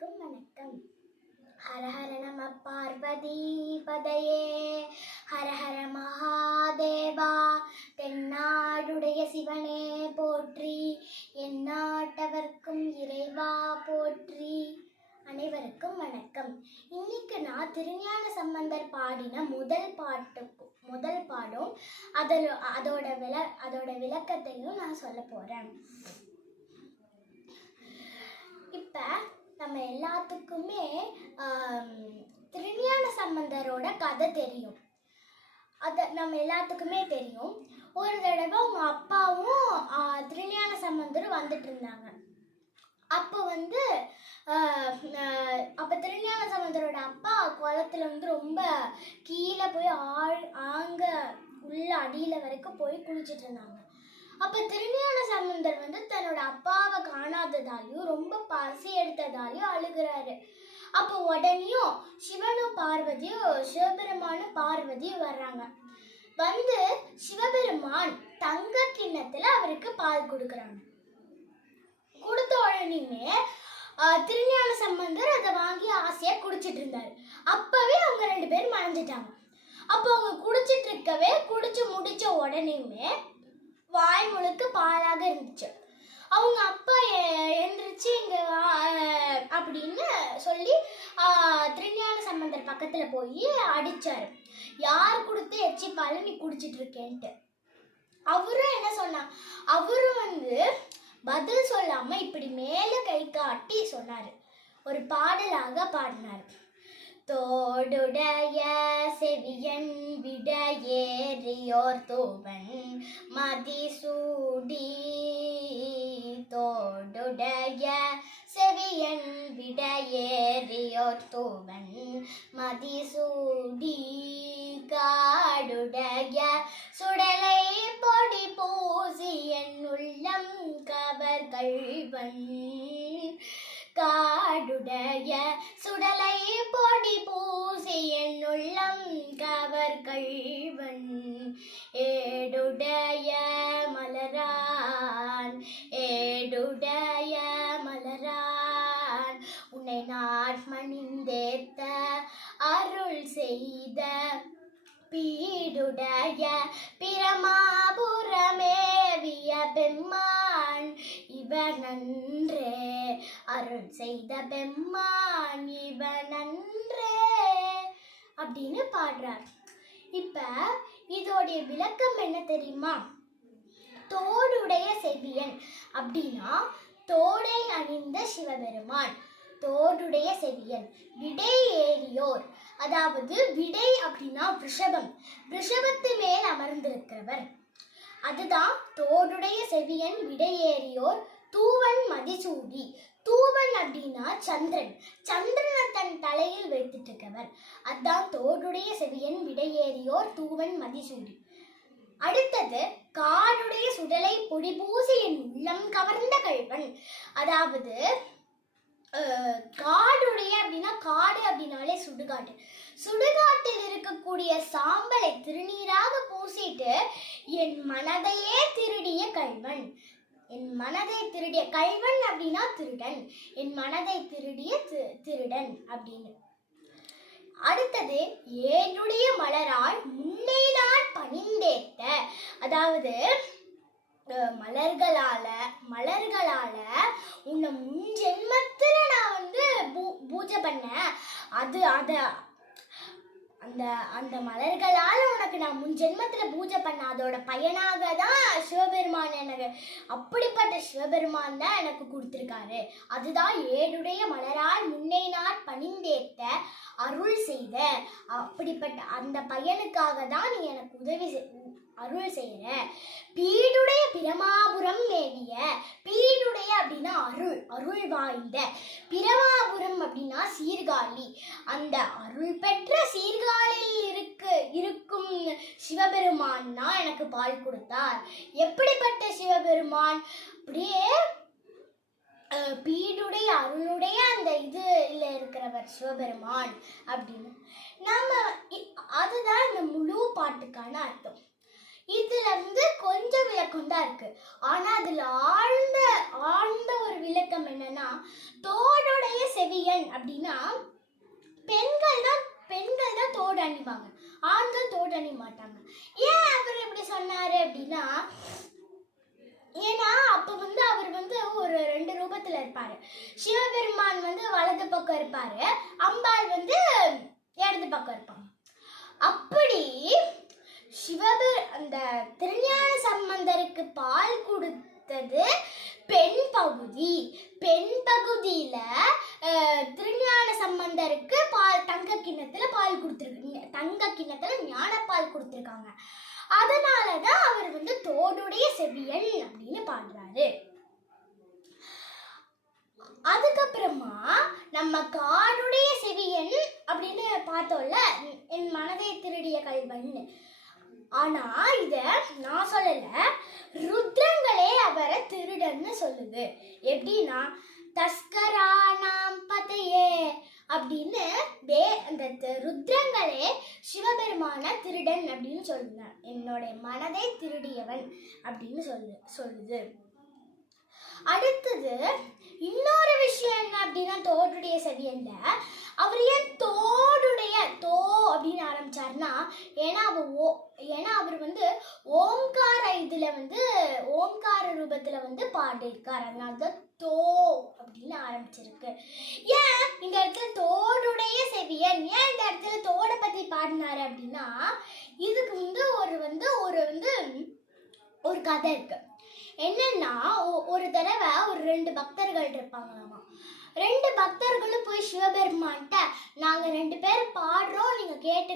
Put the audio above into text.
அனைவருக்கும் வணக்கம். ஹரஹர நம பார்வதி பதையே, ஹரஹர மகாதேவா. தென்னாடுடைய சிவனே போற்றி, எந்நாட்டவர்க்கும் இறைவா போற்றி. அனைவருக்கும் வணக்கம். இன்னைக்கு நான் திருஞான சம்பந்தர் பாடின முதல் பாடும் அதோட விளக்கத்தையும் நான் சொல்ல போறேன். இப்ப நம்ம எல்லாத்துக்குமே திருஞான சம்பந்தரோட கதை தெரியும். நம்ம எல்லாத்துக்குமே தெரியும். ஒரு தடவை அவங்க அப்பாவும் திருஞான சம்பந்தரும் வந்துட்டு இருந்தாங்க. அப்ப திருஞான சம்பந்தரோட அப்பா குளத்துல ரொம்ப கீழே போய் ஆங்க உள்ள அடியில வரைக்கும் போய் குளிச்சுட்டு இருந்தாங்க. அப்ப திருஞான சம்பந்தர் தன்னோட அப்பாவை காணாததாலையும் ரொம்ப பசி எடுத்ததாலையும் அழுகிறாரு. அப்போ உடனேயும் சிவனும் சிவபெருமானும் பார்வதியும் வர்றாங்க. சிவபெருமான் தங்க கிண்ணத்துல அவருக்கு பால் கொடுக்குறாங்க. கொடுத்த உடனேயுமே திருஞான சம்பந்தர் அதை வாங்கி ஆசையா குடிச்சிட்டு இருந்தாரு. அப்பவே அவங்க 2 பேரும் மறைஞ்சிட்டாங்க. அப்போ அவங்க குடிச்சு முடிச்ச உடனேயுமே வாய் முழுக்க பாலாக இருந்துச்சு. அவங்க அப்பா எழுந்திரிச்சு இங்க அப்படின்னு சொல்லி திருஞான சம்பந்தர் பக்கத்துல போய் அடிச்சாரு. யார் கொடுத்து எச்சி பால் நீ குடிச்சிட்டு இருக்கேன்ட்டு. அவரும் என்ன சொன்னா, அவரும் பதில் சொல்லாம இப்படி மேல கை காட்டி சொன்னாரு. ஒரு பாடலாக பாடினார். தோடுடைய செவியன் விட ஏறியோர் தூவன் மதிசூடி, தோடுடைய செவியன் விட ஏறியோர் தூவன் மதிசூடி, காடுடைய சுடலை பொடி பூசி என் உள்ளம் கவர் கள்வன், காடுடைய சுடலை பொடி பூசி என் உள்ளம் கவர் கள்வன், ஏடுடைய மலரான் உன்னை நாட்மணிந்தேத்த அருள் செய்த பீடுடைய பிரமாபுரமேவிய பெம்மான் இவன் நன்றே, அருள் செய்த பெம்மான் இவன் நன்றே அப்படின்னு பாடுறார். இப்ப இதோடைய விளக்கம் என்ன தெரியுமா? தோடுடைய செவியன் அப்படின்னா தோடை அணிந்த சிவபெருமான். தோடுடைய செவியன். விடை ஏறியோர், அதாவது விடை அப்படின்னா ரிஷபத்து மேல் அமர்ந்திருக்கிறவர். அதுதான் தோடுடைய செவியன் விடையேறியோர் தூவன் மதிசூடி. தூவன் அப்படின்னா சந்திரனை தன் தலையில் வைத்துட்டு இருக்கவர். அதுதான் தோடுடைய செவியன் விடையேறியோர் தூவன் மதிசூடி. அடுத்தது காடுடைய சுடலை பொடி பூசி என் உள்ளம் கவர்ந்த கள்வன். அதாவது காடுடைய அப்படின்னா காடு அப்படின்னாலே சுடுகாட்டு. சுடுகாட்டில் இருக்கக்கூடிய சாம்பலை திருநீராக பூசிட்டு என் மனதையே திருடிய கள்வன். என் மனதை திருடிய கள்வன் அப்படின்னா திருடன். என் மனதை திருடிய திருடன் அப்படின்னு. அடுத்தது ஏனுடைய மலரால் முன்னே நான் பணிந்தேத்த, அதாவது மலர்களால உன்னை முன் ஜென்மத்துல நான் பூஜை பண்ணேன். அந்த மலர்களால உனக்கு நான் முன் ஜென்மத்துல பூஜை பண்ண அதோட பயனாக தான் சிவபெருமான் எனக்கு, அப்படிப்பட்ட சிவபெருமான் தான் எனக்கு கொடுத்திருக்காரு. அதுதான் ஏடுடைய மலரால் முன்னே நான் பணிந்தேத்த அருள் செய்த, அப்படிப்பட்ட அந்த பயனுக்காக தான் நீ எனக்கு அருள் செய்யற. பீடுடைய பிரமாபுரம் மேவிய, பீடுடைய அப்படின்னா அருள் வாய்ந்த, பிரமாபுரம் அப்படின்னா சீர்காழி. அந்த அருள் பெற்ற சீர்காழியில் இருக்கும் சிவபெருமான் தான் எனக்கு பால் கொடுத்தார். எப்படிப்பட்ட சிவபெருமான்? அப்படியே பீடுடைய அருளுடைய அந்த இதுல இருக்கிறவர் சிவபெருமான் அப்படின்னு அதுதான் இந்த முழு பாட்டுக்கான அர்த்தம். இதுல கொஞ்சம் விளக்கம் தான் இருக்கு. ஆனா அதுல ஆழ்ந்த ஒரு விளக்கம் என்னன்னா, தோடுடைய செவி செவியன் அப்படின்னா பெண்கள் தான் தோடு அணிவாங்க, ஆண்கள் தோடு அணிய மாட்டாங்க. ஏன் அவர் இப்படி சொன்னாரு அப்படின்னா, ஏன்னா அப்ப அவர் ஒரு 2 ரூபத்துல இருப்பாரு. சிவபெருமான் வலது பக்கம் இருப்பாரு, அம்பாள் இடது பக்கம் இருப்பாங்க. அப்படி அந்த திருஞான சம்பந்தருக்கு பால் கொடுத்தது பெண் பகுதி. பெண் பகுதியில திருஞான சம்பந்தருக்கு தங்க கிண்ணத்துல பால் கொடுத்துருக்கு, தங்க கிண்ணத்துல ஞானப்பால் கொடுத்துருக்காங்க. அதனாலதான் அவர் தோடுடைய செவியன் அப்படின்னு பாடுறாரு. அதுக்கப்புறமா நம்ம காடுடைய செவியன் அப்படின்னு பார்த்தோம்ல, என் மனதை திருடிய கல்வன். ஆனா இத நான் சொல்லல, ருத்ரங்களே அவரை திருடன்னு சொல்லுது. எப்படின்னா தஸ்கரானாம் பதையே அப்படின்னு அந்த ருத்ரங்களே சிவபெருமான திருடன் அப்படின்னு சொல்லுங்க, என்னுடைய மனதை திருடியவன் அப்படின்னு சொல்லுது. அடுத்தது இன்னொரு விஷயம் என்ன அப்படின்னா, தோடுடைய செவியன்ல அவர் ஏன் தோ அப்படின்னு ஆரம்பிச்சாருன்னா, ஏன்னா அவர் ஓம்கார இதுல ஓம்கார ரூபத்துல பாடியிருக்காரு, அதனால தோ அப்படின்னு ஆரம்பிச்சிருக்கு. ஏன் இந்த இடத்துல தோடுடைய செவியன், ஏன் இந்த இடத்துல தோட பத்தி பாடினாரு அப்படின்னா, இதுக்கு ஒரு கதை இருக்கு. என்னன்னா ஒரு தடவை ஒரு 2 பக்தர்கள் இருப்பாங்களாமா. 2 பக்தர்களும் போய் சிவபெருமான்கிட்ட, நாங்க 2 பேர் பாடுறோம், நீங்க கேட்டு